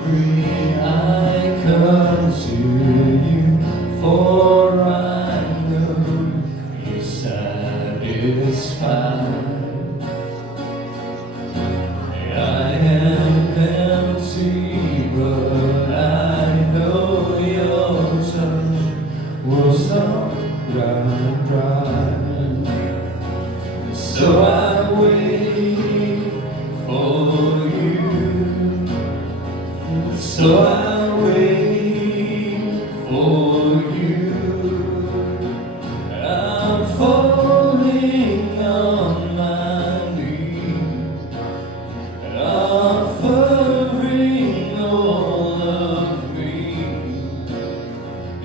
hungry, I come to you, for I know you satisfy. I am empty, but I know your touch was not run dry. So I wait for you. So I wait for you. I'm falling on my knees, offering all of me.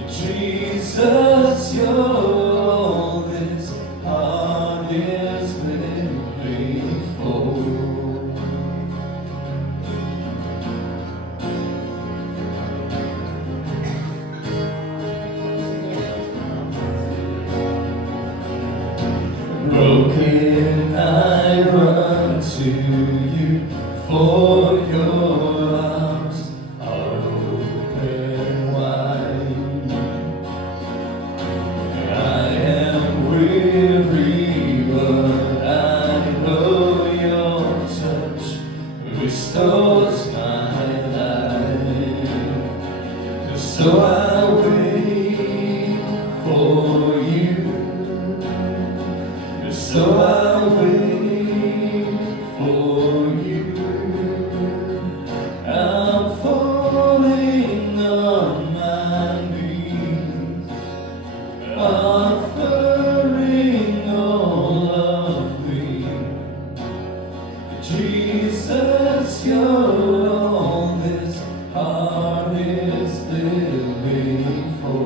Jesus, you're all this heart is living for. Broken, I run to you, for your arms are open wide. I am weary, but I know your touch restores my life. So I wait for you. So I wait for you. I'm falling on my knees, offering all of me. Jesus, you're all this heart is living for.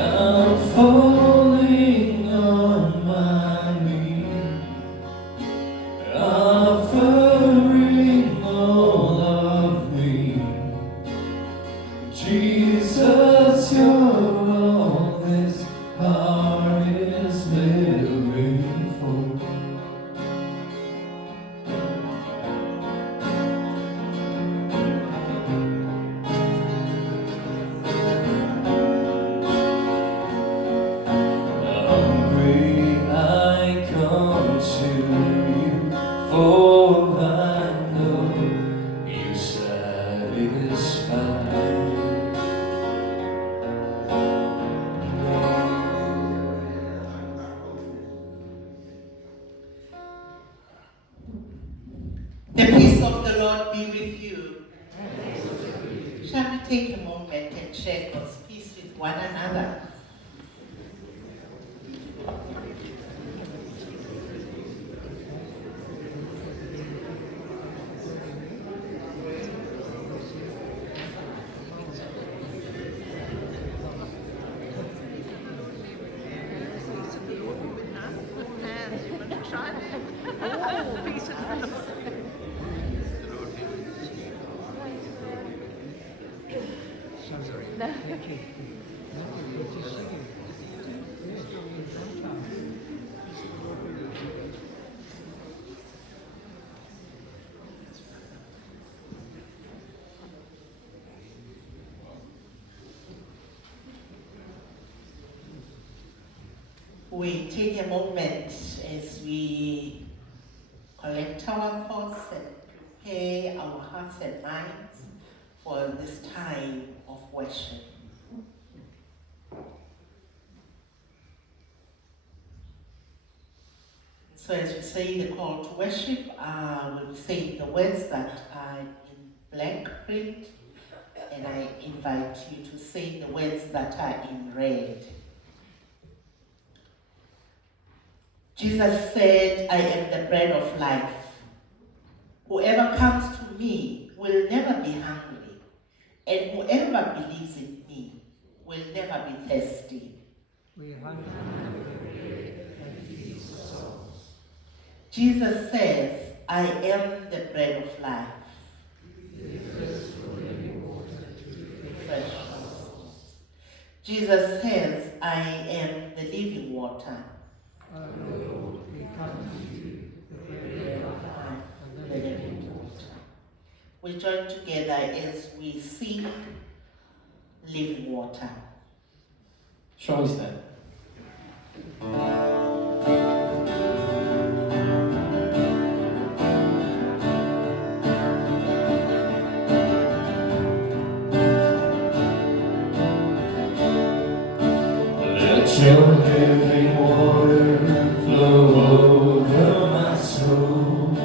I'm falling on my knees, offering all of me. Jesus, you're all this heart is living for. Hungry, I come to you, for I know you satisfy. The peace of the Lord be with you. Shall we take a moment and share God's peace with one another? We take a moment as we collect our thoughts and prepare our hearts and minds for this time of worship. So as we say the call to worship, we'll say the words that are in black print, and I invite you to say the words that are in red. Jesus said, I am the bread of life. Whoever comes to me will never be hungry, and whoever believes in me will never be thirsty. Jesus says, I am the bread of life. Jesus says, I am the living water. We join together as we sing Living Water. Shall we stand? Let your living water flow over my soul.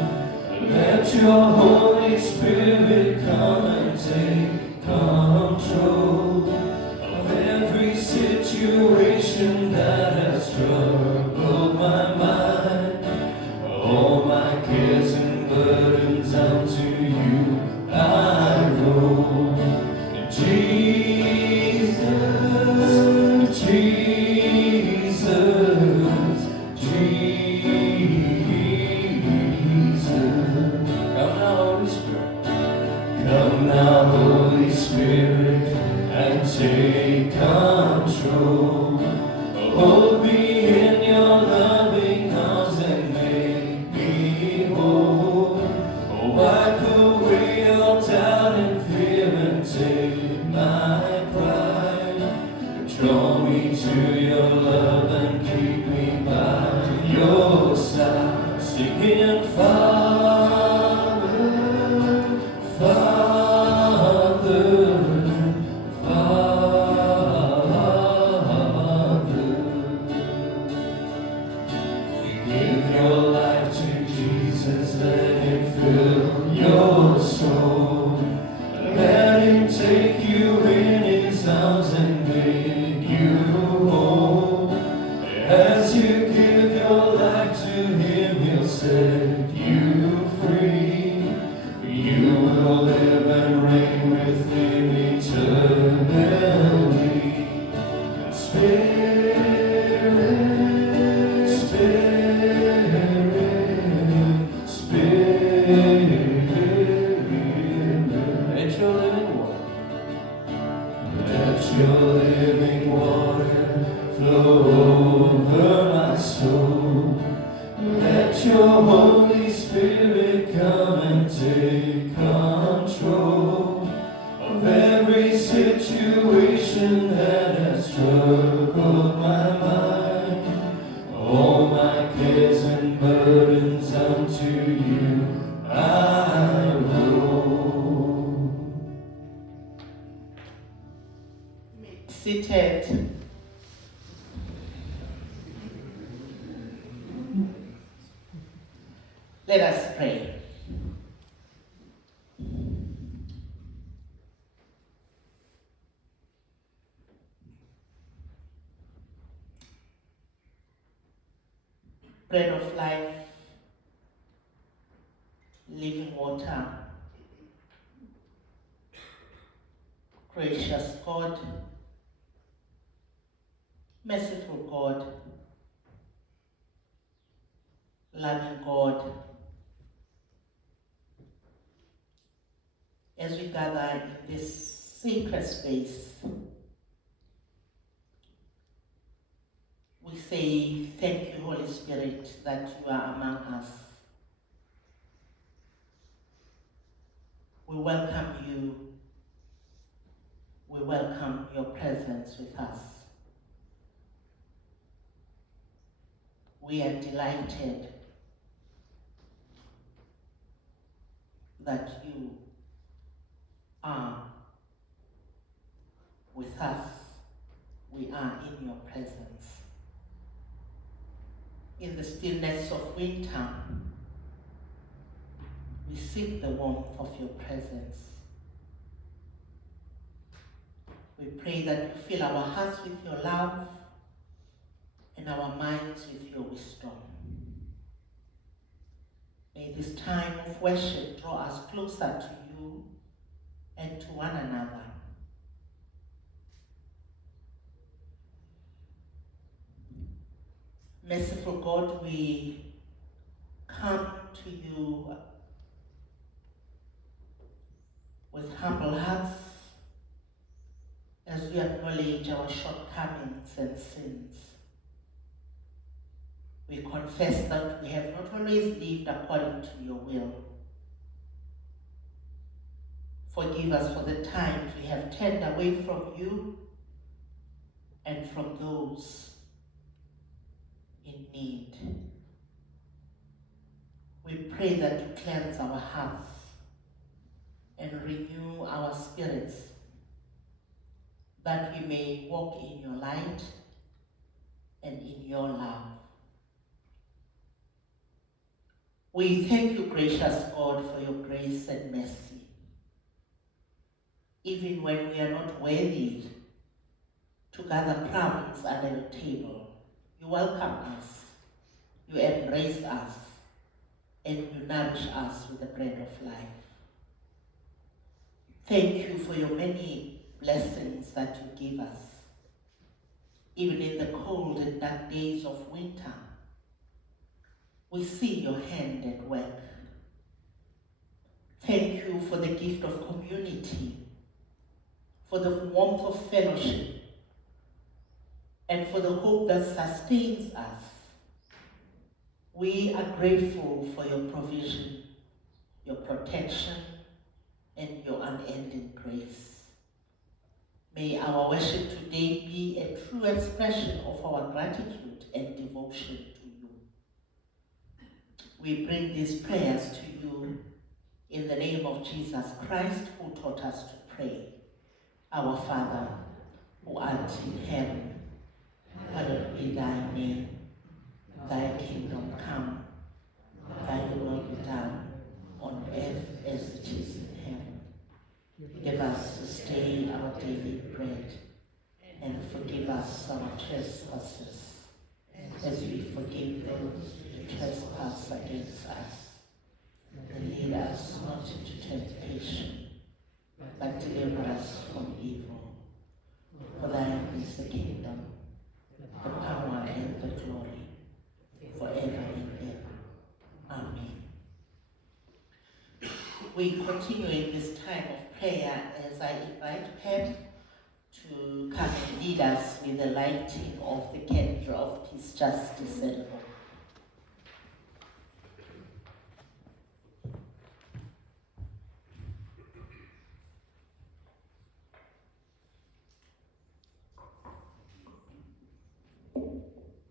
Let your Holy Spirit come and take control of every situation that has troubled my mind. All my cares and burdens unto you I roll. Jesus, Jesus, Jesus. Come now, Holy Spirit. Come now, Holy Spirit, and take control. Hold me in your loving arms and make me whole. Wipe away all doubt and fear and take my pride. Draw me to your love and keep me by your side. Singing, Father, Father, Father. Give your life to Jesus, let him fill your soul. Let him take you in his arms and make you whole. As you give your life to him, he'll set you free. You will live and reign with him eternally. Spirit, Spirit, Spirit, let your living water, let your living water flow over my soul. Let your Holy Spirit come and take control of every situation that has troubled my mind. All my cares and burdens unto you I roll. Seated. Let us pray. Bread of life, living water, gracious God, merciful God, loving God, as we gather in this sacred space, we say thank you, Holy Spirit, that you are among us. We welcome you. We welcome your presence with us. We are delighted that you are with us. We are in your presence. In the stillness of winter, we seek the warmth of your presence. We pray that you fill our hearts with your love and our minds with your wisdom. May this time of worship draw us closer to you and to one another. Merciful God, we come to you with humble hearts as we acknowledge our shortcomings and sins. We confess that we have not always lived according to your will. Forgive us for the times we have turned away from you and from those in need. We pray that you cleanse our hearts and renew our spirits, that we may walk in your light and in your love. We thank you, gracious God, for your grace and mercy. Even when we are not worthy to gather crumbs under your table, you welcome us, you embrace us, and you nourish us with the bread of life. Thank you for your many blessings that you give us. Even in the cold and dark days of winter, we see your hand at work. Thank you for the gift of community, for the warmth of fellowship, and for the hope that sustains us. We are grateful for your provision, your protection, and your unending grace. May our worship today be a true expression of our gratitude and devotion to you. We bring these prayers to you in the name of Jesus Christ, who taught us to pray. Our Father, who art in heaven, hallowed be thy name. Thy kingdom come, thy will be done on earth as it is in heaven. Give us this day our daily bread, and forgive us our trespasses, as we forgive those who trespass against us. And lead us not into temptation, but deliver us from evil. For thine is the kingdom, the power, and the glory, forever and ever. Amen. We continue in this time of prayer as I invite Pam to come and lead us with the lighting of the candle of peace, justice, and hope.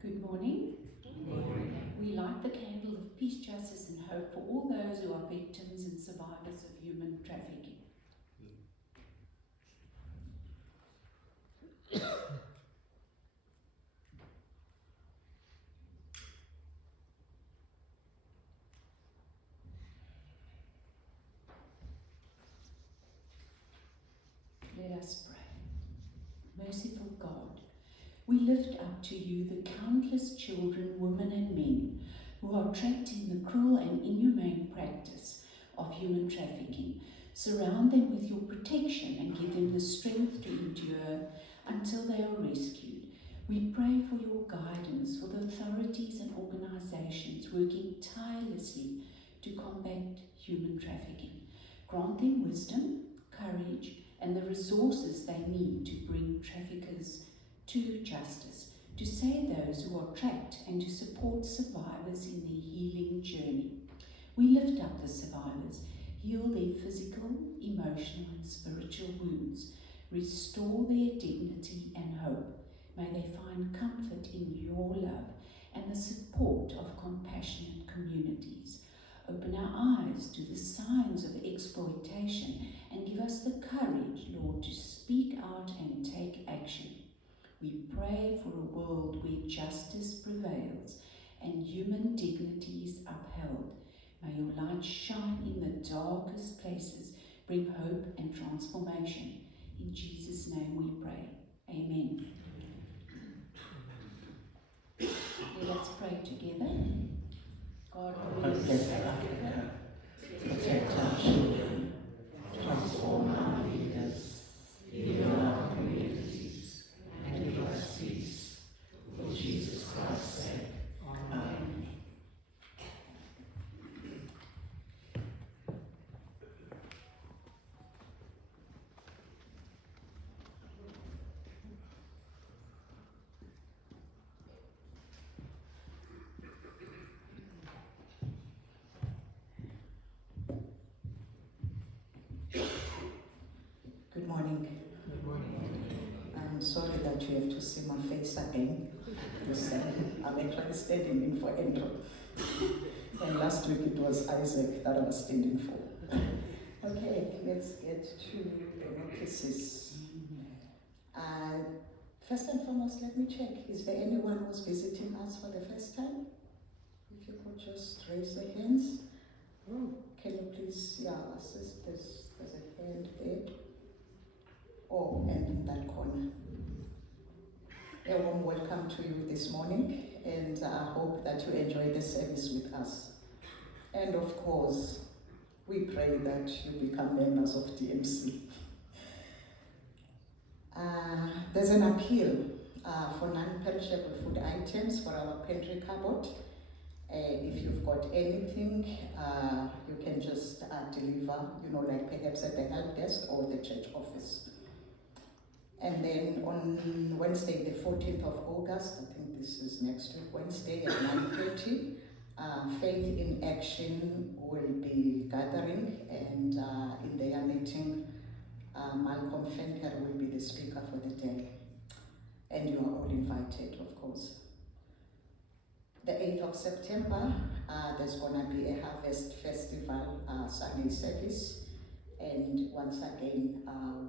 Good morning. Good morning. We light the candle of peace, justice and hope for all those who are victims and survivors of human trafficking. Let us pray. Merciful God, we lift up to you the countless children, women and men who are trapped in the cruel and inhumane practice of human trafficking. Surround them with your protection and give them the strength to endure until they are rescued. We pray for your guidance for the authorities and organizations working tirelessly to combat human trafficking. Grant them wisdom, courage, and the resources they need to bring traffickers to justice, to save those who are trapped, and to support survivors in their healing journey. We lift up the survivors, heal their physical, emotional, and spiritual wounds, restore their dignity and hope. May they find comfort in your love and the support of compassionate communities. Open our eyes to the signs of exploitation and give us the courage, Lord, to speak out and take action. We pray for a world where justice prevails and human dignity is upheld. May your light shine in the darkest places, bring hope and transformation. In Jesus' name we pray. Amen. Let us pray together. God, God bless Africa, protect our children, transform our leaders, heal our communities, and give us peace. For Jesus Christ's sake. Amen. that you have to see my face again. I'm actually standing in for Andrew. And last week it was Isaac that I was standing for. Okay, let's get to the notices. First and foremost, let me check. Is there anyone who's visiting us for the first time? If you could just raise your hands. Can you please, assist? There's a hand there. Oh, and in that corner. A warm welcome to you this morning, and I hope that you enjoy the service with us. And of course, we pray that you become members of DMC. There's an appeal for non-perishable food items for our pantry cupboard. If you've got anything, you can just deliver, like perhaps at the help desk or the church office. And then on Wednesday, the 14th of August, I think this is next week, Wednesday at 9:30, Faith in Action will be gathering, and in their meeting, Malcolm Fenter will be the speaker for the day. And you are all invited, of course. The 8th of September, there's gonna be a Harvest Festival Sunday service. And once again,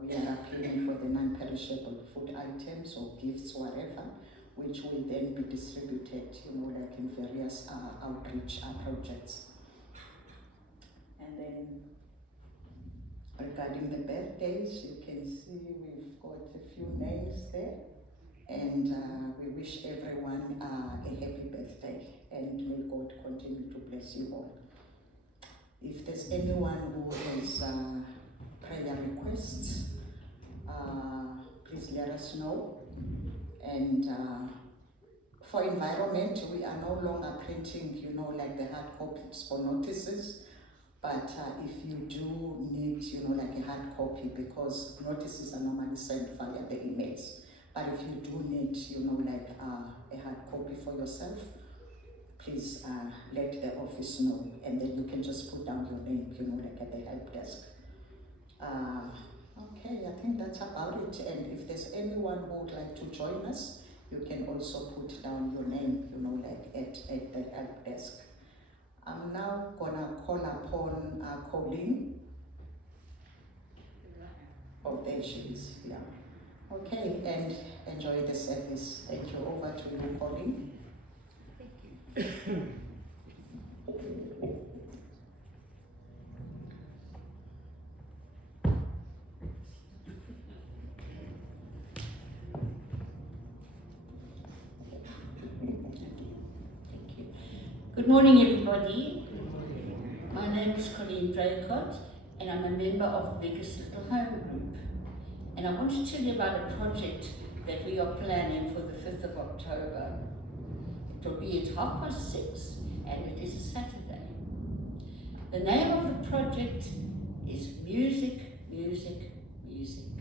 we are appealing for the non-perishable food items or gifts, whatever, which will then be distributed, like in various outreach projects. And then regarding the birthdays, you can see we've got a few names there. And we wish everyone a happy birthday, and may God continue to bless you all. If there's anyone who has prayer requests, please let us know. And for environment, we are no longer printing, like the hard copies for notices. But if you do need, like a hard copy, because notices are normally sent via the emails. But if you do need, like a hard copy for yourself, please let the office know, and then you can just put down your name, like at the help desk. Okay, I think that's about it. And if there's anyone who would like to join us, you can also put down your name, like at the help desk. I'm now gonna call upon Colleen. Oh, there she is, yeah. Okay, and enjoy the service. Thank you. Over to you, Colleen. Good morning, everybody. My name is Colleen Draycott, and I'm a member of the Biggest Little Home Group. And I want to tell you about a project that we are planning for the 5th of October. It will be at 6:30, and it is a Saturday. The name of the project is Music, Music, Music.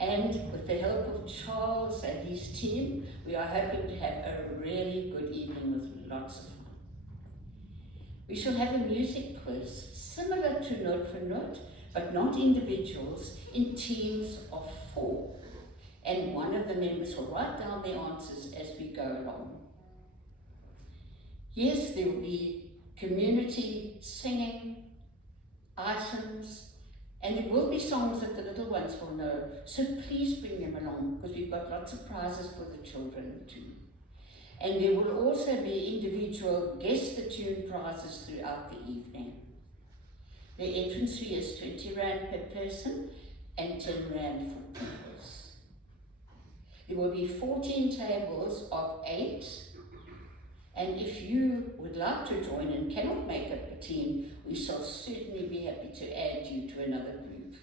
And with the help of Charles and his team, we are hoping to have a really good evening with lots of fun. We shall have a music quiz, similar to Note for Note, but not individuals, in teams of 4. And one of the members will write down the answers as we go along. Yes, there will be community singing, items, and there will be songs that the little ones will know, so please bring them along, because we've got lots of prizes for the children too. And there will also be individual guess the tune prizes throughout the evening. The entrance fee is 20 Rand per person and 10 Rand for pupils. There will be 14 tables of 8, and if you would like to join and cannot make up a team, we shall certainly be happy to add you to another group.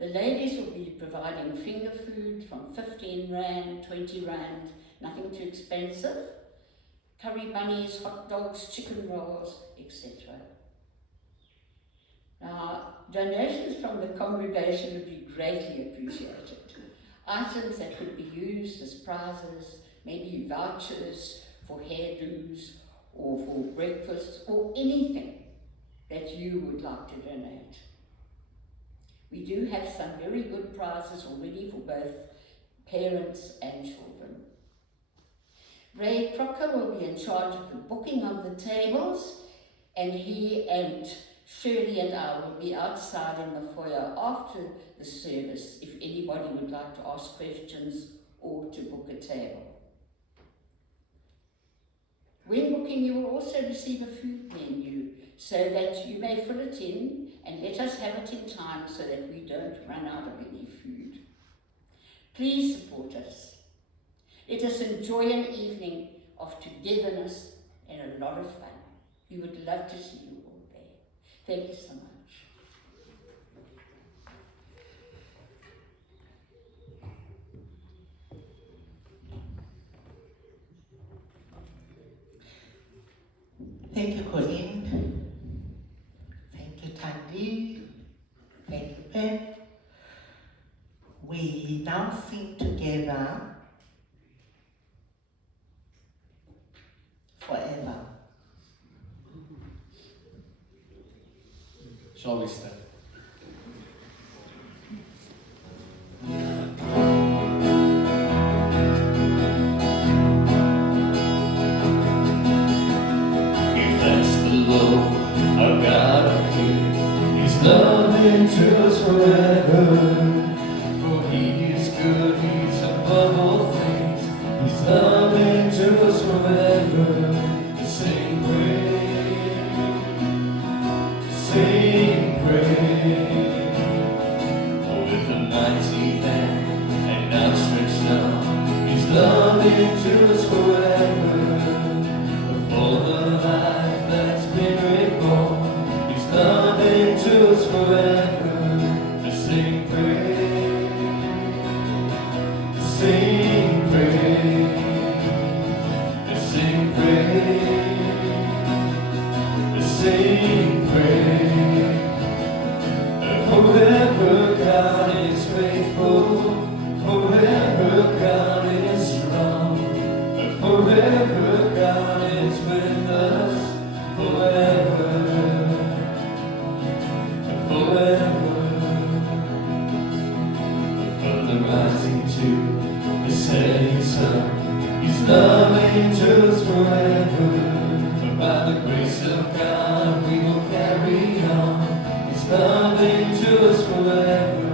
The ladies will be providing finger food from 15 Rand, 20 Rand, nothing too expensive, curry bunnies, hot dogs, chicken rolls, etc. Now, donations from the congregation would be greatly appreciated. Items that could be used as prizes, maybe vouchers for hairdos or for breakfast or anything that you would like to donate. We do have some very good prizes already for both parents and children. Ray Crocker will be in charge of the booking of the tables, and he and Shirley and I will be outside in the foyer after the service if anybody would like to ask questions or to book a table. When booking, you will also receive a food menu so that you may fill it in and let us have it in time so that we don't run out of any food. Please support us. Let us enjoy an evening of togetherness and a lot of fun. We would love to see you all there. Thank you so much. Thank you, Colleen. Thank you, Tandy. Thank you, Pen. We now sing together Forever. Shall we stand? If that's the Lord, our God up here, His love endures forever. For He is good, He's above all things. His love endures forever. Sing praise, sing praise. Oh, with a mighty hand and outstretched arm, His love endures forever. For the life that's been reborn, His love endures forever. Sing praise, sing praise, sing praise, sing praise. Forever God is faithful, forever God is strong, forever God is with us, forever, forever. From the rising to the setting sun, His love endures forever. By the grace of God we will carry on. His love endures forever.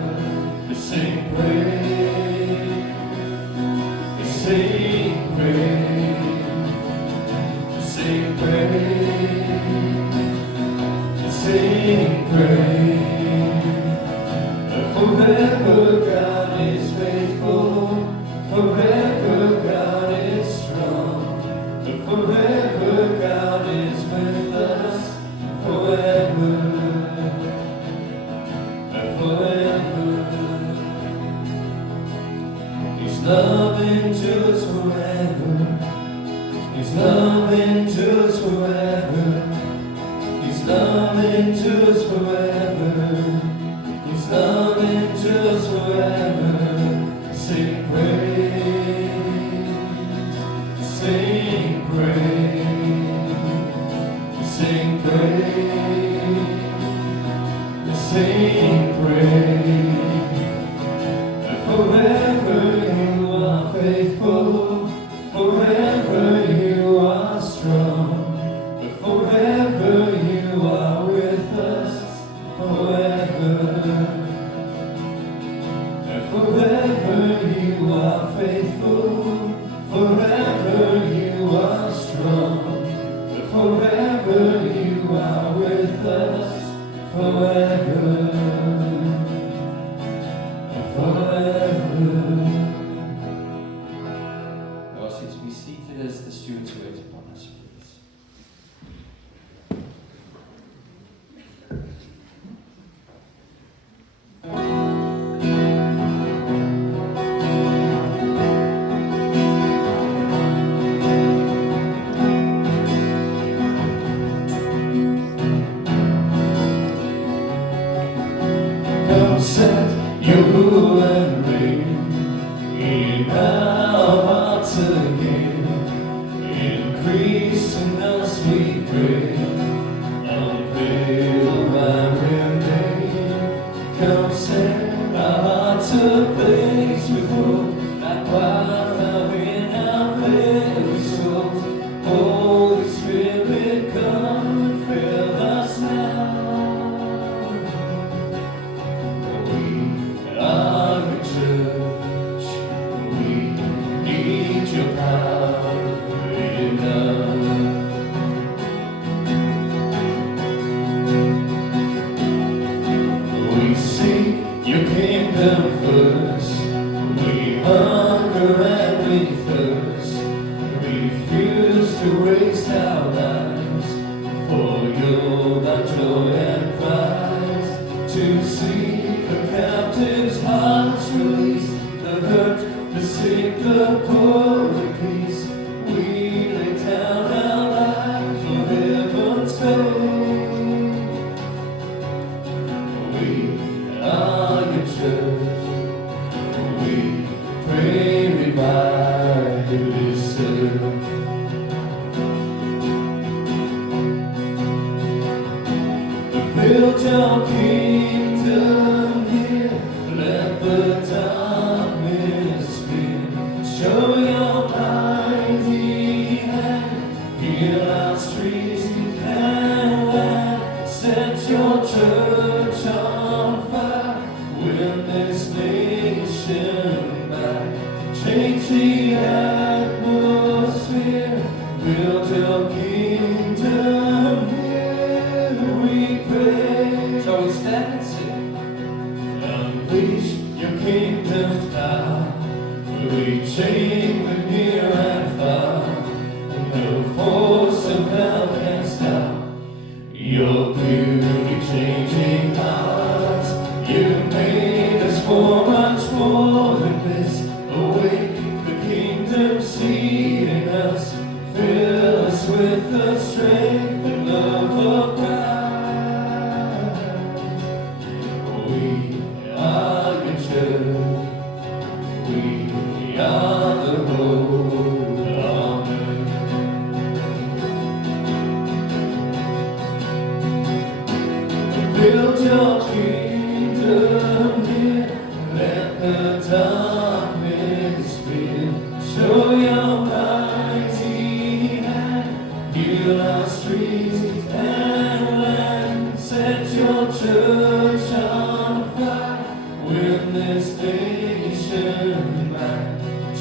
Sing praise, sing praise, sing praise, sing praise. Forever God is faithful, forever God is strong, forever God is with us, forever, forever. His love endures forever, His love endures forever, His love endures forever, His love endures forever. Sing praise, sing praise, sing praise, sing praise. Forever you are faithful, forever you are strong, forever you are with us, forever. Forever you are faithful, forever you are strong, forever you are with us, forever, forever. I ask you to be seated as the stewards wait upon us, please. Come set your rule and reign in our hearts again. Increase in us, we pray, unveil thy remain. Come set Build your kingdom here, let the darkness fear. Show your mighty hand, heal our streets and land. Set your church on fire, win this nation back. Change the atmosphere, build your kingdom here, we pray. Shall we stand and sing? Unleash your kingdom's power, we chain them near and far. No force of hell can stop your beauty changing hearts. You made us for much more than this. Awake the kingdom seed in us, fill us with the strength and love of Christ. We are your church, we are the hope on earth. Build your kingdom here, let the darkness feel. Show your mighty hand, heal our streets and land. Set your church on fire, win this nation back.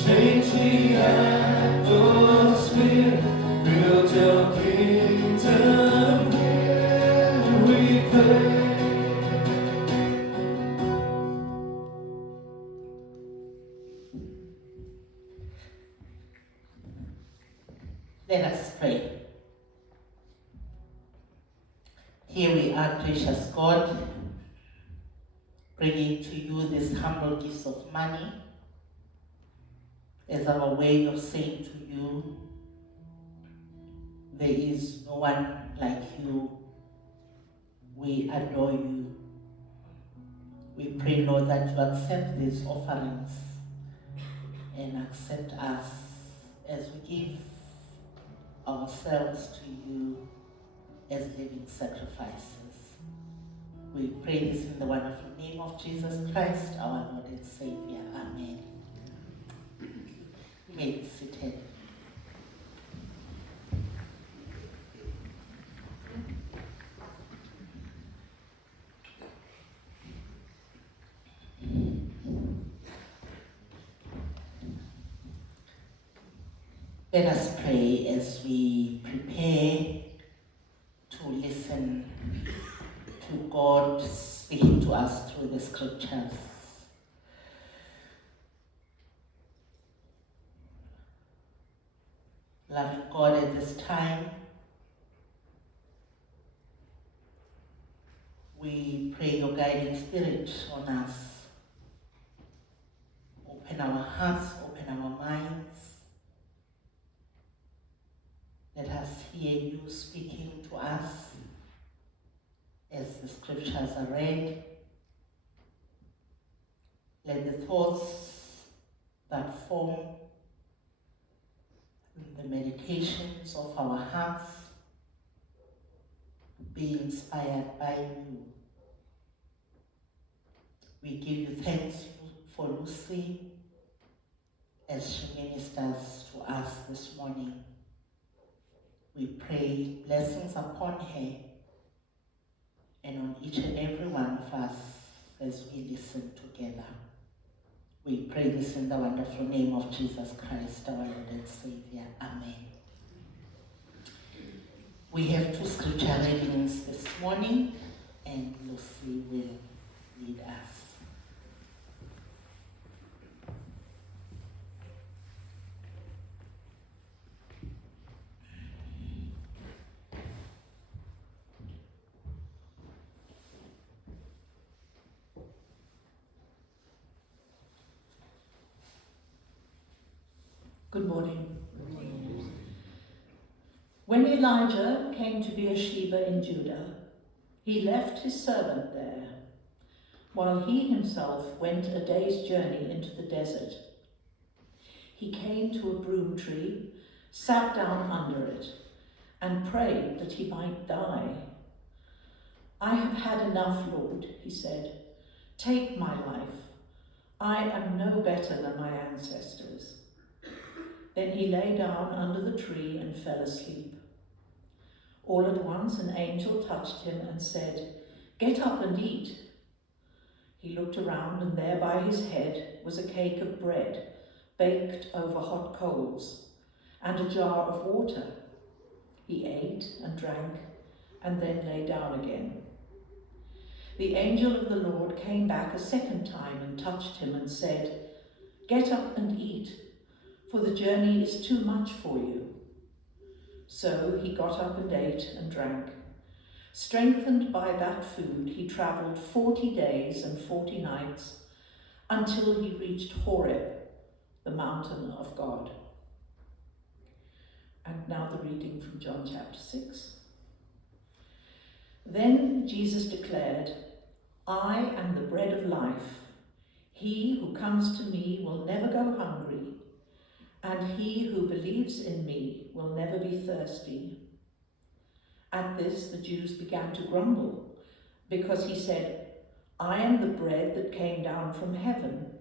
Change the atmosphere, build your kingdom here, we pray. Let us pray. Here we are, gracious God, bringing to you these humble gifts of money as our way of saying to you, there is no one like you. We adore you. We pray, Lord, that you accept these offerings and accept us as we give ourselves to you as living sacrifices. We pray this in the wonderful name of Jesus Christ, our Lord and Savior. Amen. You may be seated. Let us pray as we prepare to listen to God speaking to us through the scriptures. Loving God, at this time, we pray your guiding spirit on us. Open our hearts, open our minds. Let us hear you speaking to us as the scriptures are read. Let the thoughts that form the meditations of our hearts be inspired by you. We give you thanks for Lucy as she ministers to us this morning. We pray blessings upon her and on each and every one of us as we listen together. We pray this in the wonderful name of Jesus Christ, our Lord and Savior. Amen. We have two scripture readings this morning, and Lucy will lead us. Good morning. When Elijah came to Beersheba in Judah, he left his servant there, while he himself went a day's journey into the desert. He came to a broom tree, sat down under it, and prayed that he might die. "I have had enough, Lord," he said. "Take my life. I am no better than my ancestors." Then he lay down under the tree and fell asleep. All at once an angel touched him and said, "Get up and eat." He looked around, and there by his head was a cake of bread baked over hot coals and a jar of water. He ate and drank and then lay down again. The angel of the Lord came back a second time and touched him and said, "Get up and eat, for the journey is too much for you." So he got up and ate and drank. Strengthened by that food, he travelled 40 days and 40 nights until he reached Horeb, the mountain of God. And now the reading from John chapter 6. Then Jesus declared, "I am the bread of life. He who comes to me will never go hungry, and he who believes in me will never be thirsty." At this, the Jews began to grumble, because he said, "I am the bread that came down from heaven."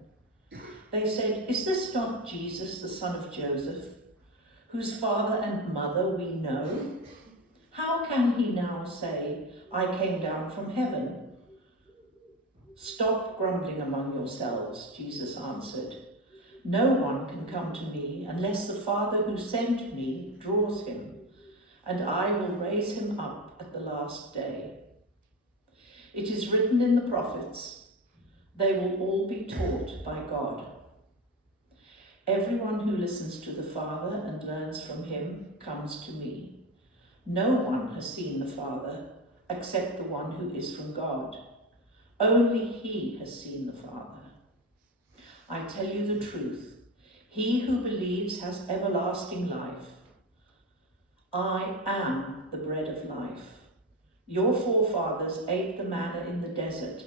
They said, "Is this not Jesus, the son of Joseph, whose father and mother we know? How can he now say, 'I came down from heaven'?" "Stop grumbling among yourselves," Jesus answered. "No one can come to me unless the Father who sent me draws him, and I will raise him up at the last day. It is written in the prophets, 'They will all be taught by God.' Everyone who listens to the Father and learns from him comes to me. No one has seen the Father except the one who is from God. Only he has seen the Father. I tell you the truth, he who believes has everlasting life. I am the bread of life. Your forefathers ate the manna in the desert,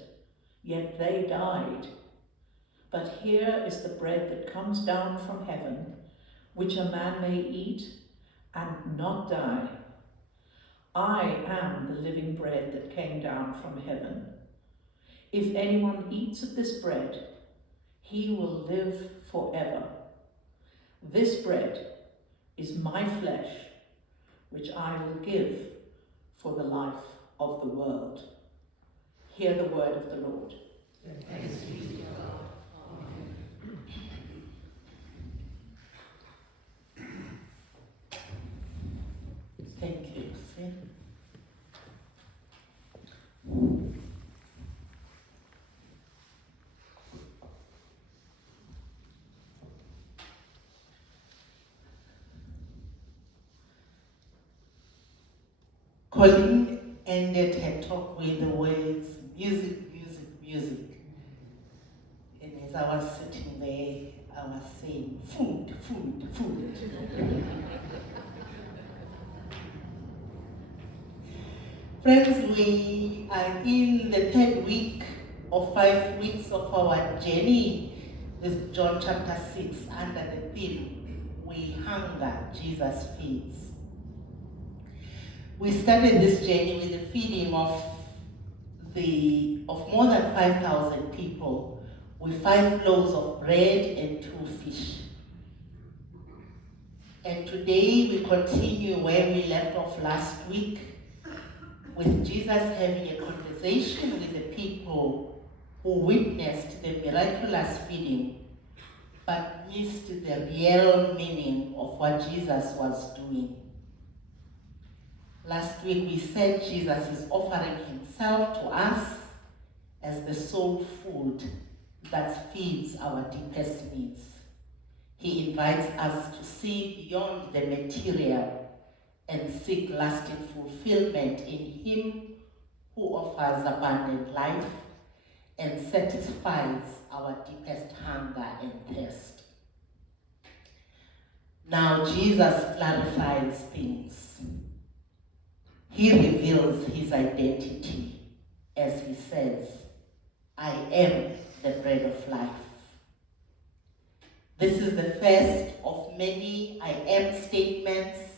yet they died. But here is the bread that comes down from heaven, which a man may eat and not die. I am the living bread that came down from heaven. If anyone eats of this bread, he will live forever. This bread is my flesh, which I will give for the life of the world." Hear the word of the Lord. Thanks be to God. Thank you, Lucy. Colleen ended her talk with the words, "Music, music, music." And as I was sitting there, I was saying, "Food, food, food." Friends, we are in the third week of 5 weeks of our journey with John chapter 6 under the theme, "We hunger, Jesus feeds." We started this journey with the feeding of more than 5,000 people with 5 loaves of bread and 2 fish. And today we continue where we left off last week, with Jesus having a conversation with the people who witnessed the miraculous feeding, but missed the real meaning of what Jesus was doing. Last week we said Jesus is offering himself to us as the soul food that feeds our deepest needs. He invites us to see beyond the material and seek lasting fulfillment in him who offers abundant life and satisfies our deepest hunger and thirst. Now Jesus clarifies things. He reveals his identity as he says, "I am the bread of life." This is the first of many "I am" statements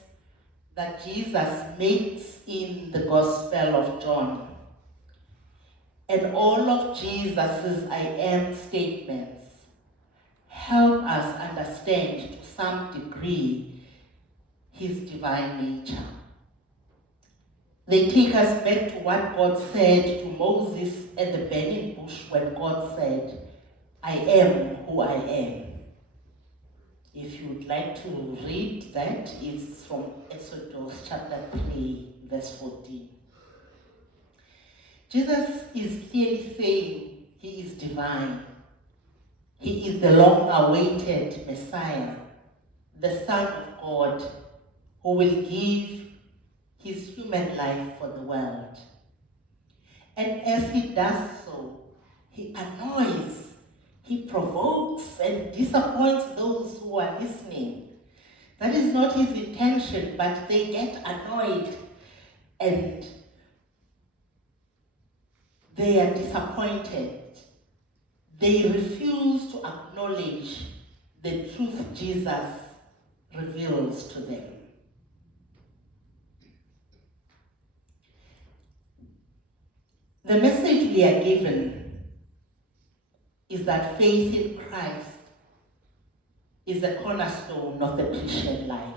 that Jesus makes in the Gospel of John. and all of Jesus' I am statements help us understand to some degree his divine nature. They take us back to what God said to Moses at the burning bush when God said, I am who I am. If you would like to read that, it's from Exodus chapter 3, verse 14. Jesus is clearly saying he is divine. He is the long-awaited Messiah, the Son of God, who will give his human life for the world. And as he does so, he annoys, he provokes and disappoints those who are listening. That is not his intention, but they get annoyed and they are disappointed. They refuse to acknowledge the truth Jesus reveals to them. The message we are given is that faith in Christ is the cornerstone of the Christian life.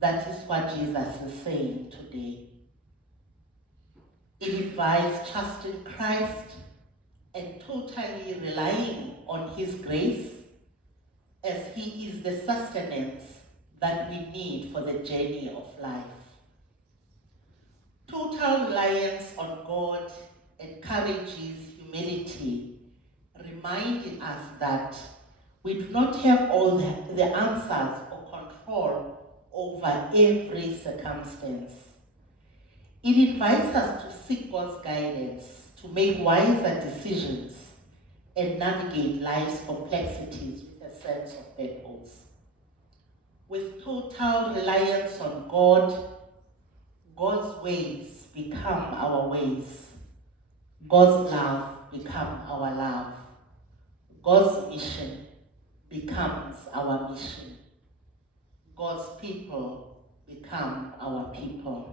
That is what Jesus is saying today. It invites trust in Christ and totally relying on his grace, as he is the sustenance that we need for the journey of life. Total reliance on God encourages humility, reminding us that we do not have all the answers or control over every circumstance. It invites us to seek God's guidance, to make wiser decisions, and navigate life's complexities with a sense of purpose. With total reliance on God, God's ways become our ways. God's love becomes our love. God's mission becomes our mission. God's people become our people.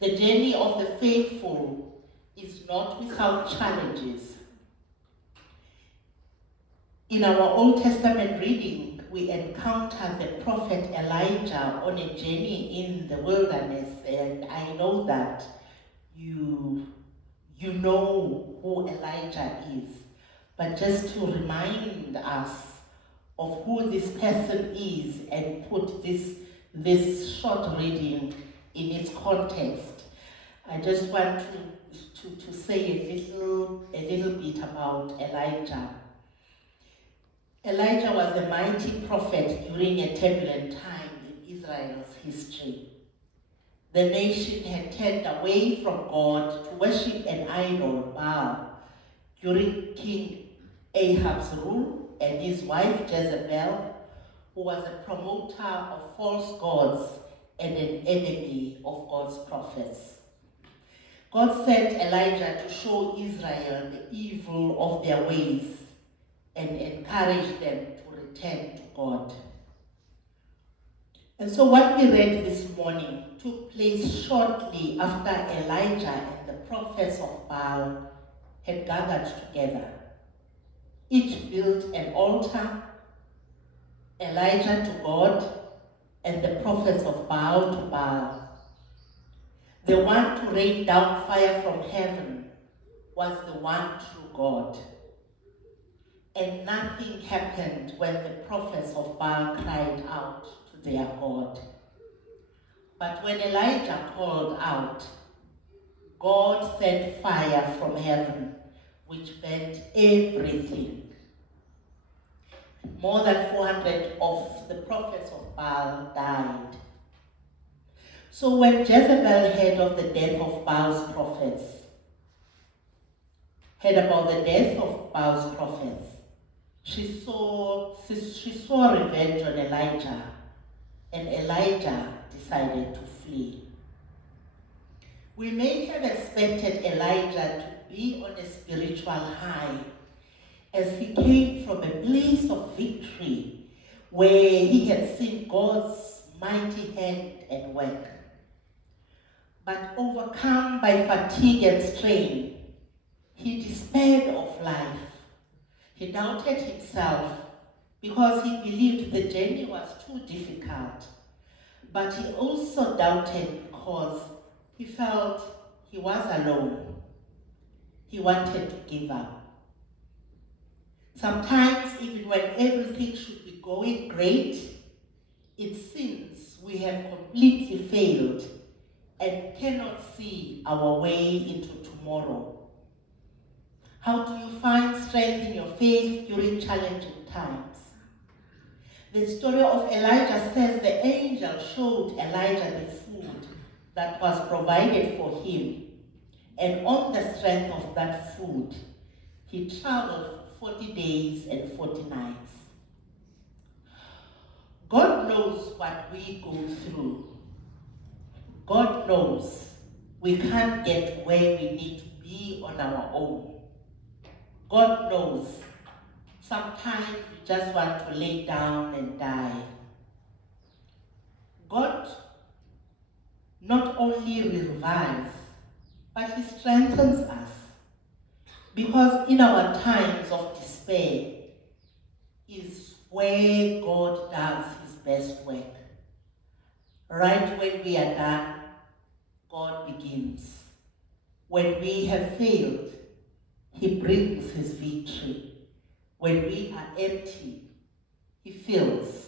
The journey of the faithful is not without challenges. In our Old Testament reading, we encounter the prophet Elijah on a journey in the wilderness, and I know that you know who Elijah is. But just to remind us of who this person is and put this short reading in its context, I just want to say a little bit about Elijah. Elijah was a mighty prophet during a turbulent time in Israel's history. The nation had turned away from God to worship an idol, Baal, during King Ahab's rule, and his wife Jezebel, who was a promoter of false gods and an enemy of God's prophets. God sent Elijah to show Israel the evil of their ways and encourage them to return to God. And so what we read this morning took place shortly after Elijah and the prophets of Baal had gathered together. Each built an altar, Elijah to God and the prophets of Baal to Baal. The one to rain down fire from heaven was the one true God. And nothing happened when the prophets of Baal cried out to their God. But when Elijah called out, God sent fire from heaven, which burnt everything. More than 400 of the prophets of Baal died. So when Jezebel heard of the death of Baal's prophets, she saw revenge on Elijah, and Elijah decided to flee. We may have expected Elijah to be on a spiritual high as he came from a place of victory where he had seen God's mighty hand at work. but overcome by fatigue and strain, he despaired of life. He doubted himself because he believed the journey was too difficult. But he also doubted because he felt he was alone. He wanted to give up. Sometimes, even when everything should be going great, it seems we have completely failed and cannot see our way into tomorrow. How do you find strength in your faith during challenging times? The story of Elijah says the angel showed Elijah the food that was provided for him, and on the strength of that food, he traveled 40 days and 40 nights. God knows what we go through. God knows we can't get where we need to be on our own. God knows sometimes we just want to lay down and die. God not only revives, but he strengthens us. Because in our times of despair is where God does his best work. Right when we are done, God begins. When we have failed, he brings his victory. When we are empty, he fills.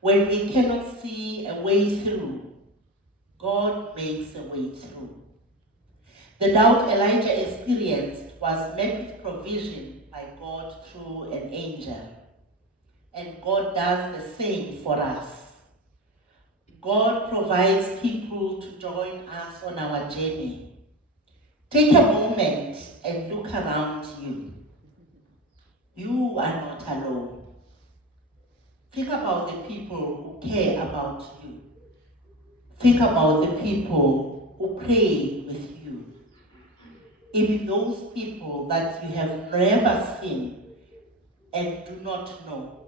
When we cannot see a way through, God makes a way through. The doubt Elijah experienced was met with provision by God through an angel. And God does the same for us. God provides people to join us on our journey. Take a moment and look around you. You are not alone. Think about the people who care about you. Think about the people who pray with you. Even those people that you have never seen and do not know.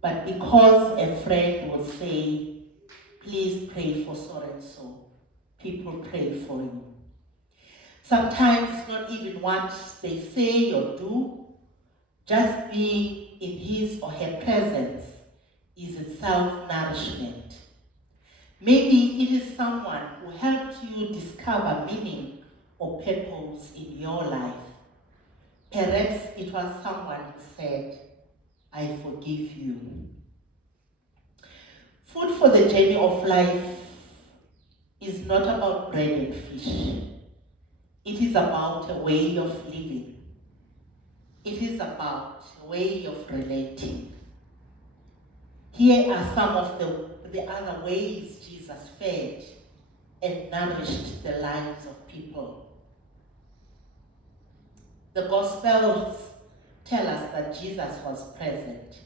But because a friend will say, please pray for so and so, people pray for you. Sometimes it's not even what they say or do, just being in his or her presence is itself nourishment. Maybe it is someone who helped you discover meaning or purpose in your life. Perhaps it was someone who said, I forgive you. Food for the journey of life is not about bread and fish. It is about a way of living. It is about a way of relating. Here are some of the other ways Jesus fed and nourished the lives of people. The Gospels tell us that Jesus was present.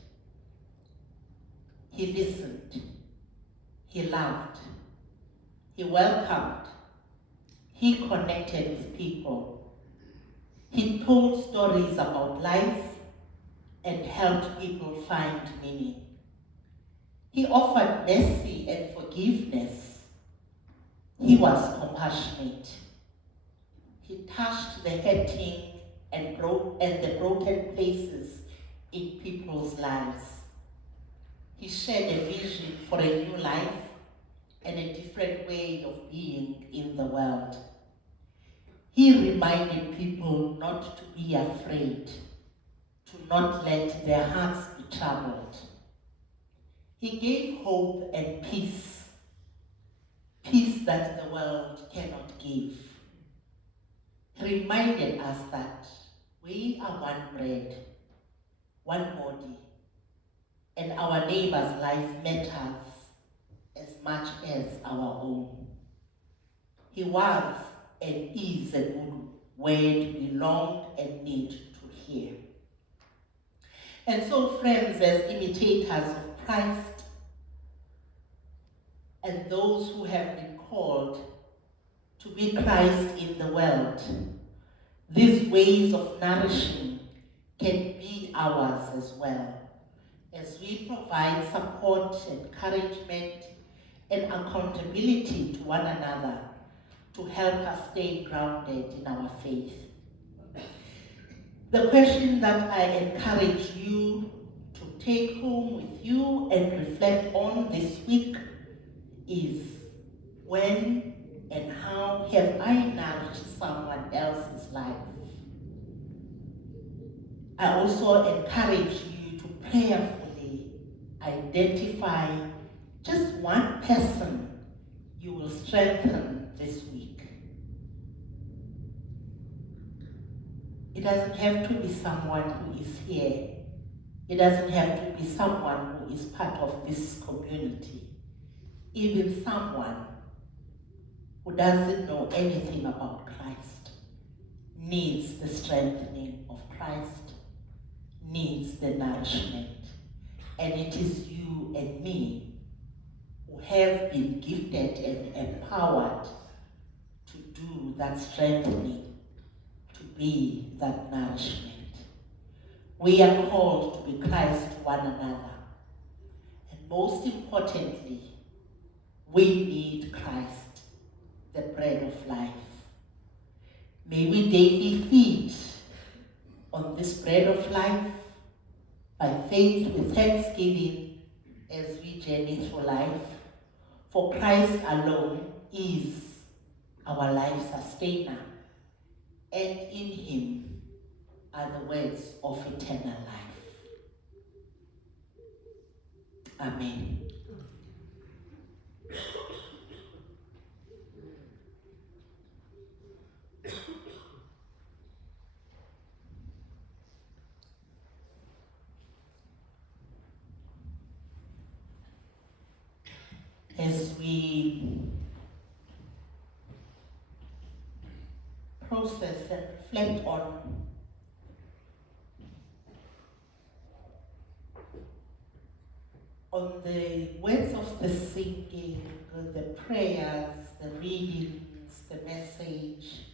He listened. He loved. He welcomed. He connected with people. He told stories about life and helped people find meaning. He offered mercy and forgiveness. He was compassionate. He touched the hurting and the broken places in people's lives. He shared a vision for a new life and a different way of being in the world. He reminded people not to be afraid, to not let their hearts be troubled. He gave hope and peace, peace that the world cannot give. He reminded us that we are one bread, one body, and our neighbor's life matters as much as our own. He was and is a good word we long and need to hear. And so, friends, as imitators of Christ and those who have been called to be Christ in the world, these ways of nourishing can be ours as well, as we provide support, encouragement, and accountability to one another to help us stay grounded in our faith. The question that I encourage you to take home with you and reflect on this week is, when and how have I nourished someone else's life? I also encourage you to prayerfully identify just one person you will strengthen this week. It doesn't have to be someone who is here. It doesn't have to be someone who is part of this community. Even someone who doesn't know anything about Christ needs the strengthening of Christ, needs the nourishment. And it is you and me who have been gifted and empowered to do that strengthening, to be that nourishment. We are called to be Christ to one another. And most importantly, we need Christ, the bread of life. May we daily feed on this bread of life by faith with thanksgiving as we journey through life. For Christ alone is our life sustainer, and in him are the words of eternal life. Amen. As we process and reflect on the words of the singing, the prayers, the readings, the message,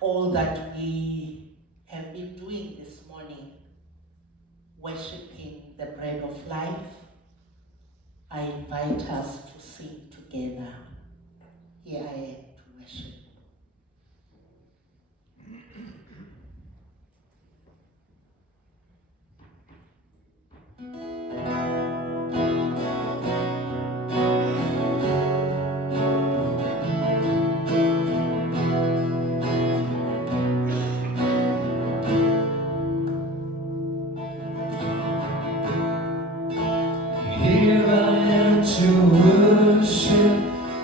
all that we have been doing this morning, worshiping the bread of life, I invite us to sing together. Here I am to worship. Here I am to worship,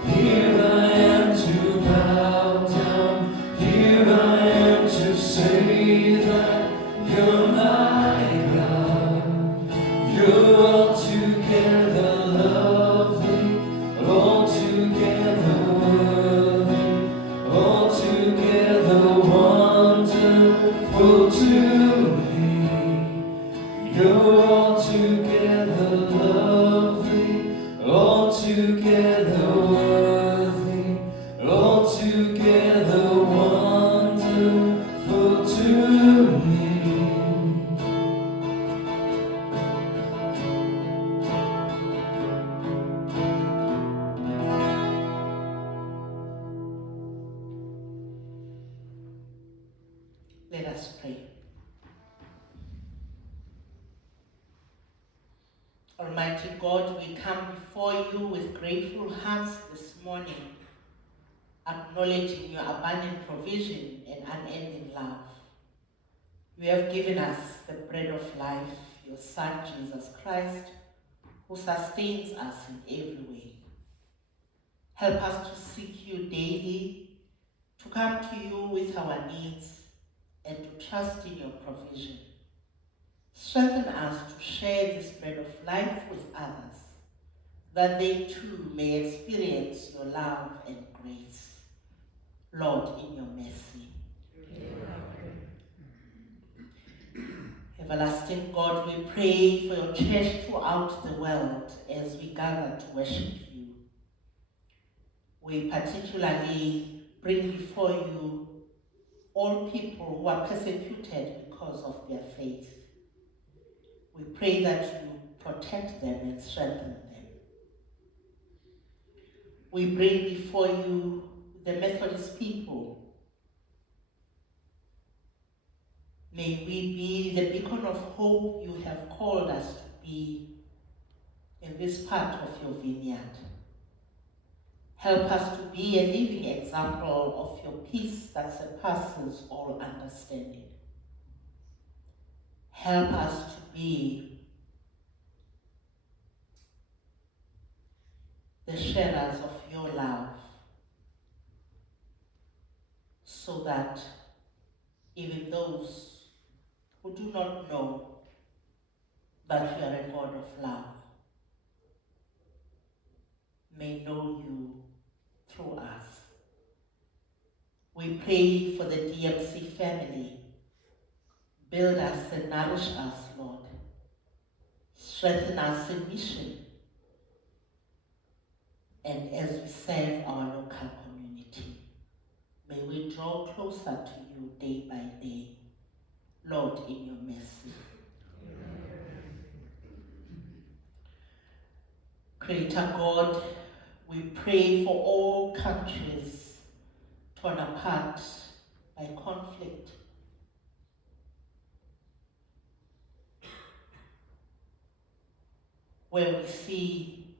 here I am to bow down, here I am to say that you're my God. You're altogether lovely, altogether worthy, altogether wonderful to me. You're altogether lovely, altogether worthy, altogether wonderful to me. Let us pray. Almighty God, we come before you with grateful hearts this morning, acknowledging your abundant provision and unending love. You have given us the bread of life, your Son, Jesus Christ, who sustains us in every way. Help us to seek you daily, to come to you with our needs, and to trust in your provision. Strengthen us to share this bread of life with others, that they too may experience your love and grace. Lord, in your mercy. Everlasting God, we pray for your church throughout the world as we gather to worship you. We particularly bring before you all people who are persecuted because of their faith. We pray that you protect them and strengthen them. We bring before you the Methodist people. May we be the beacon of hope you have called us to be in this part of your vineyard. Help us to be a living example of your peace that surpasses all understanding. Help us to be the sharers of your love, so that even those who do not know that you are a God of love may know you through us. We pray for the DMC family. Build us and nourish us, Lord. Strengthen us in mission. And as we serve our local community, may we draw closer to you day by day. Lord, in your mercy. Creator God, we pray for all countries torn apart by conflict. Where we see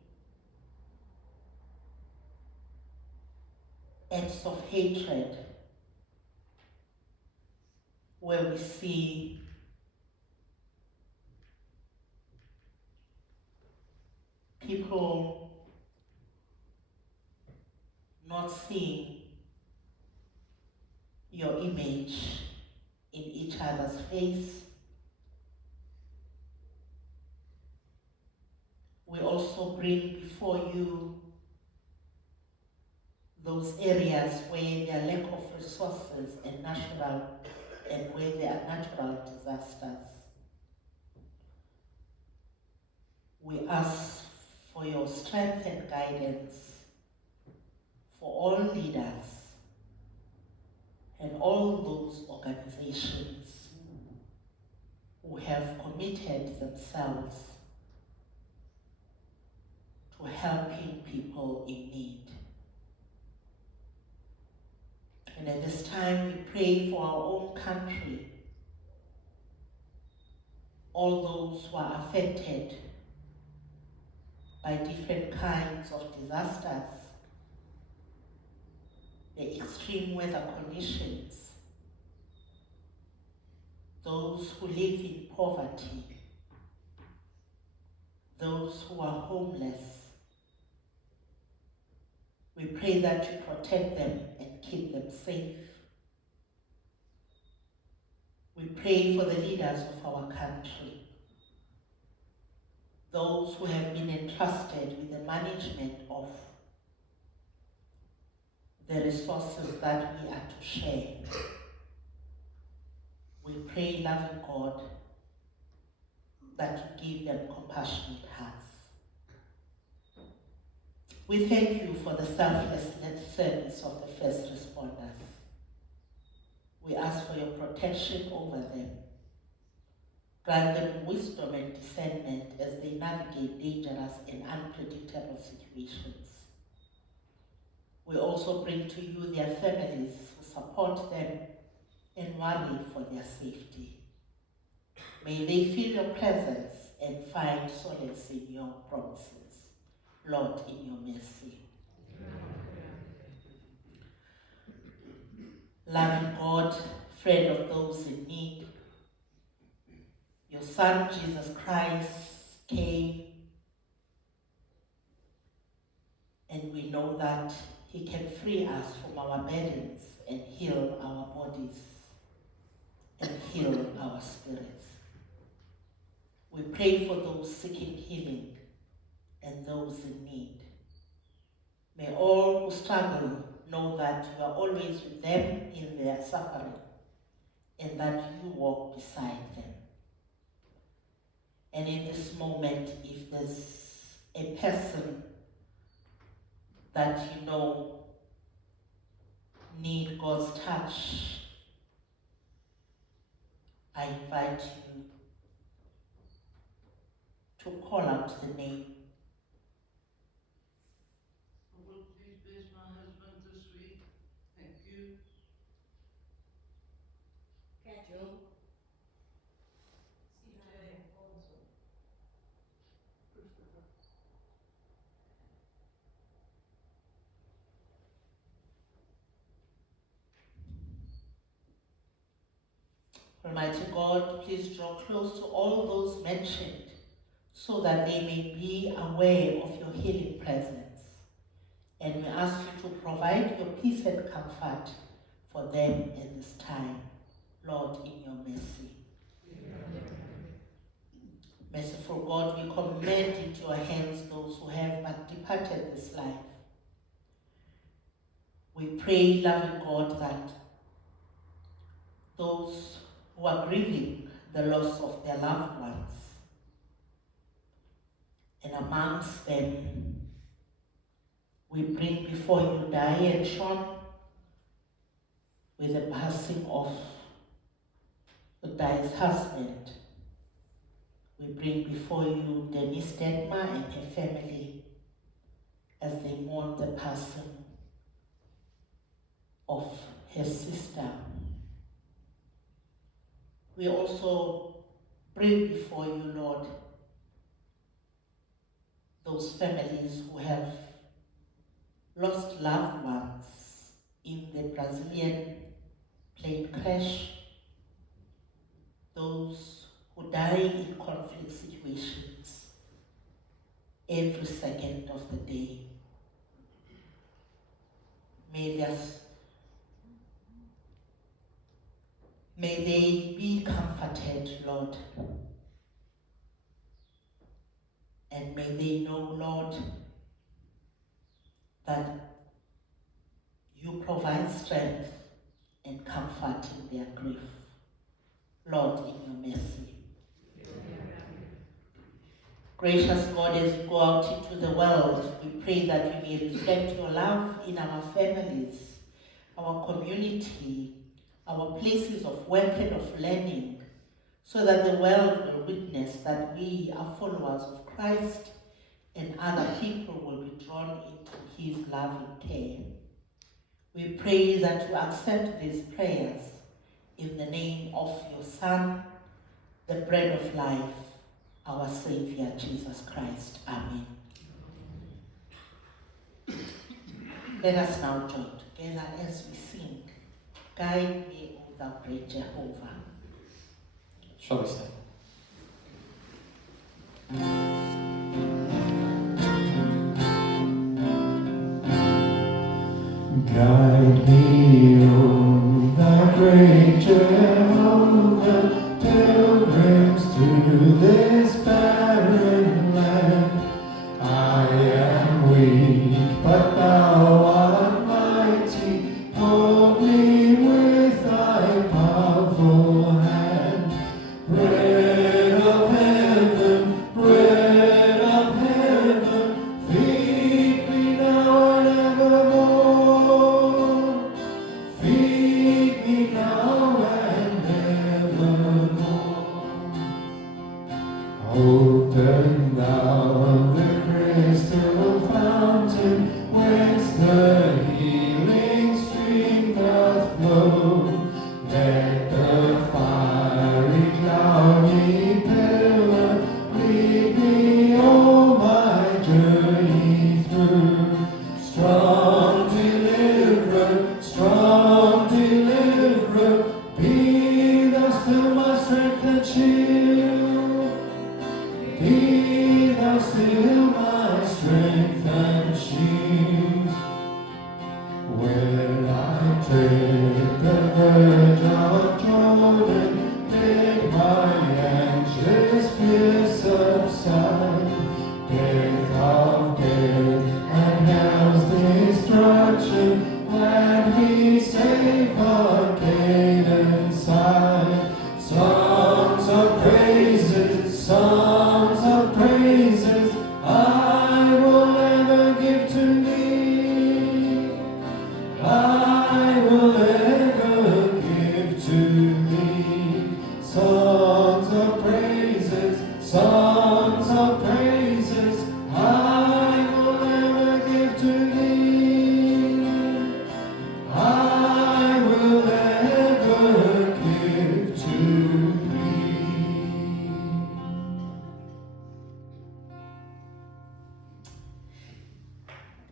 acts of hatred, where we see people not seeing your image in each other's face. We also bring before you those areas where there are lack of resources and where there are natural disasters. We ask for your strength and guidance for all leaders and all those organizations who have committed themselves to helping people in need. And at this time, we pray for our own country, all those who are affected by different kinds of disasters, the extreme weather conditions, those who live in poverty, those who are homeless. We pray that you protect them and keep them safe. We pray for the leaders of our country, those who have been entrusted with the management of the resources that we are to share. We pray, loving God, that you give them compassionate hearts. We thank you for the selfless service of the first responders. We ask for your protection over them. Grant them wisdom and discernment as they navigate dangerous and unpredictable situations. We also bring to you their families who support them and worry for their safety. May they feel your presence and find solace in your promises. Lord, in your mercy. Loving God, friend of those in need, your Son, Jesus Christ, came, and we know that he can free us from our burdens and heal our bodies and heal our spirits. We pray for those seeking healing and those in need. May all who struggle know that you are always with them in their suffering and that you walk beside them. And in this moment, if there's a person that you know need God's touch, I invite you to call out the name. Will please bless my husband this week. Thank you. Joe. Almighty God, please draw close to all those mentioned so that they may be aware of your healing presence. And we ask you to provide your peace and comfort for them in this time. Lord, in your mercy. Merciful God, we commend into your hands those who have but departed this life. We pray, loving God, that those who are grieving the loss of their loved ones, and amongst them, we bring before you Diane Sean with the passing of Diane's husband. We bring before you Denise Detmer and her family as they mourn the passing of her sister. We also bring before you, Lord, those families who have lost loved ones in the Brazilian plane crash, those who die in conflict situations every second of the day. May they be comforted, Lord. And may they know, Lord, that you provide strength and comfort in their grief. Lord, in your mercy. Gracious God, as we go out into the world, we pray that we may reflect your love in our families, our community, our places of work and of learning, so that the world will witness that we are followers of Christ and other people will be drawn into his loving care. We pray that you accept these prayers in the name of your Son, the bread of life, our Savior, Jesus Christ. Amen. Let us now join together as we sing, Guide Me, O thou great Jehovah. Shall we sing? Guide me, O thou great Jehovah, pilgrims to this barren land. I am weak, but thou art mighty. Hold me with thy powerful hand. Bread of heaven, feed me now and evermore. Feed me now and evermore. Open thou the crystal fountain where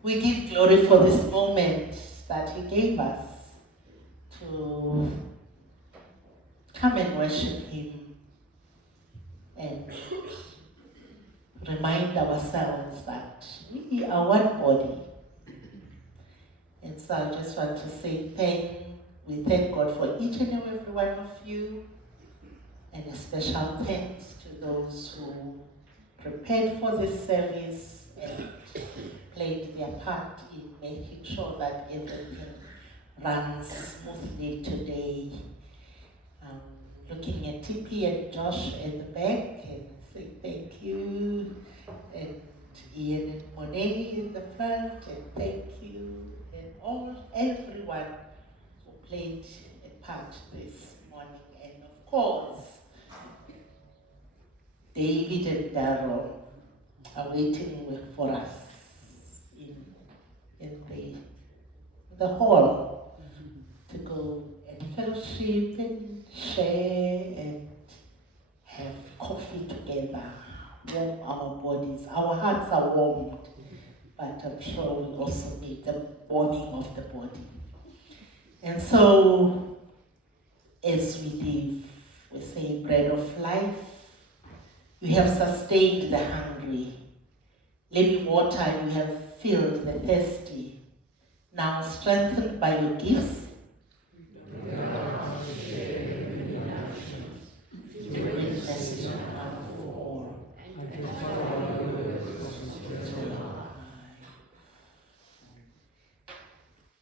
We give glory for this moment that He gave us to come and worship Him and remind ourselves that we are one body. And so I just want to say we thank God for each and every one of you, and a special thanks to those who prepared for this service and played their part in making sure that everything runs smoothly today. Looking at TP and Josh at the back and say thank you, and Ian and Monet in the front, and thank you, and everyone who played a part this morning, and of course, David and Daryl are waiting for us in the hall to go and fellowship and share and have coffee together, warm our bodies. Our hearts are warmed, but I'm sure we also need the warming of the body. And so, as we live, we say bread of life. You have sustained the hungry, living water, and you have filled the thirsty. Now strengthened by your gifts,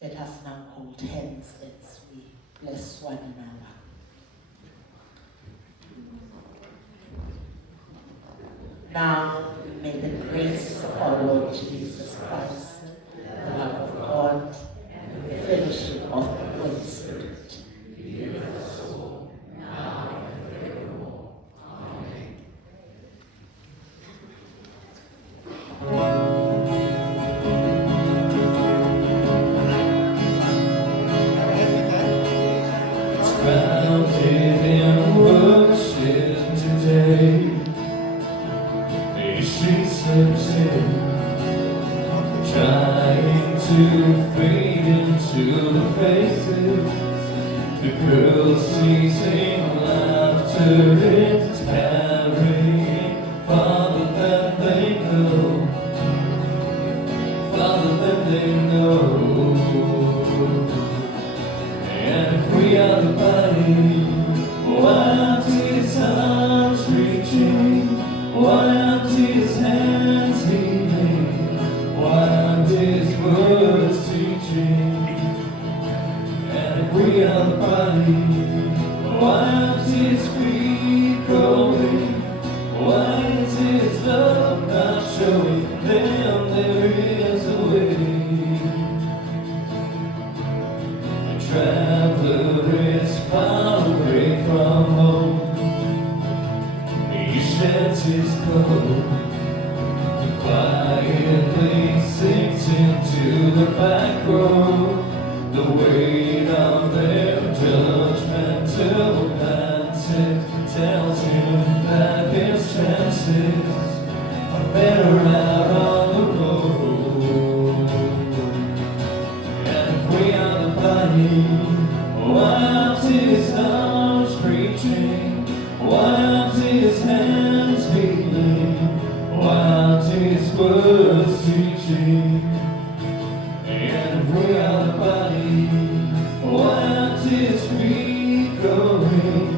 let us now hold hands as we bless one another. Now may the grace of our Lord Jesus Christ, the love of God, and the fellowship of the Holy Spirit be with us all, now and forevermore. Amen. It's grounded in worship today. She slips in, trying to fade into the faces. The girls teasing, laughter is carrying farther than they know, farther than they know. And if we are the body, why aren't His arms reaching? Why aren't His hands healing? Why aren't His words teaching? And if we are the body, why aren't His feet going? Why is His love not showing them there is a way? The traveler is far away from home. He sheds his coat, quietly sinks into the back row. The weight of their judgmental glances tells him that his chances are better out on the road. And if we are the body, why aren't His arms reaching? Why aren't His hands healing? Why aren't His words teaching? And if we are the body, why aren't His feet going?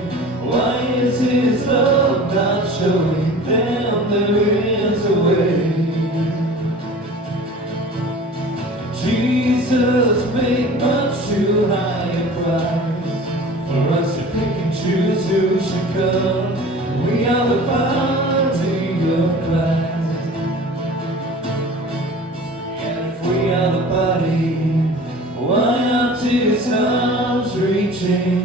Why is His love not showing them there is a way? Jesus paid much too high a price for us to pick and choose who should come. We are the body of Christ. And if we are the body, why aren't His arms reaching?